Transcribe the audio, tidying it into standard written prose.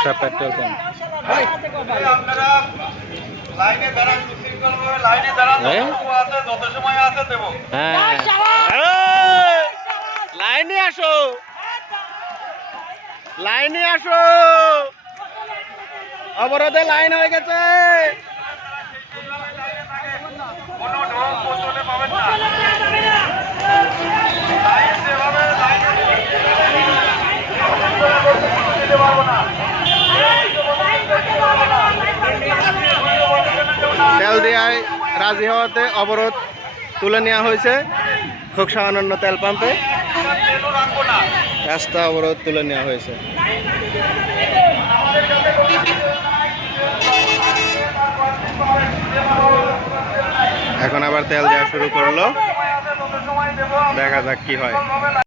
Khoksa petrol pump. লাইনে আসো, লাইনে আসো, অবরোধে লাইন হয়ে গেছে। তেল দেওয়ায় রাজি হওয়াতে অবরোধ তুলে নেওয়া হয়েছে খোকসা অনন্য তেল পাম্পে। রাস্তা অবরোধ তুলে নেওয়া হয়েছে। এখন আবার তেল দেওয়া শুরু করলো, দেখা যাক কি হয়।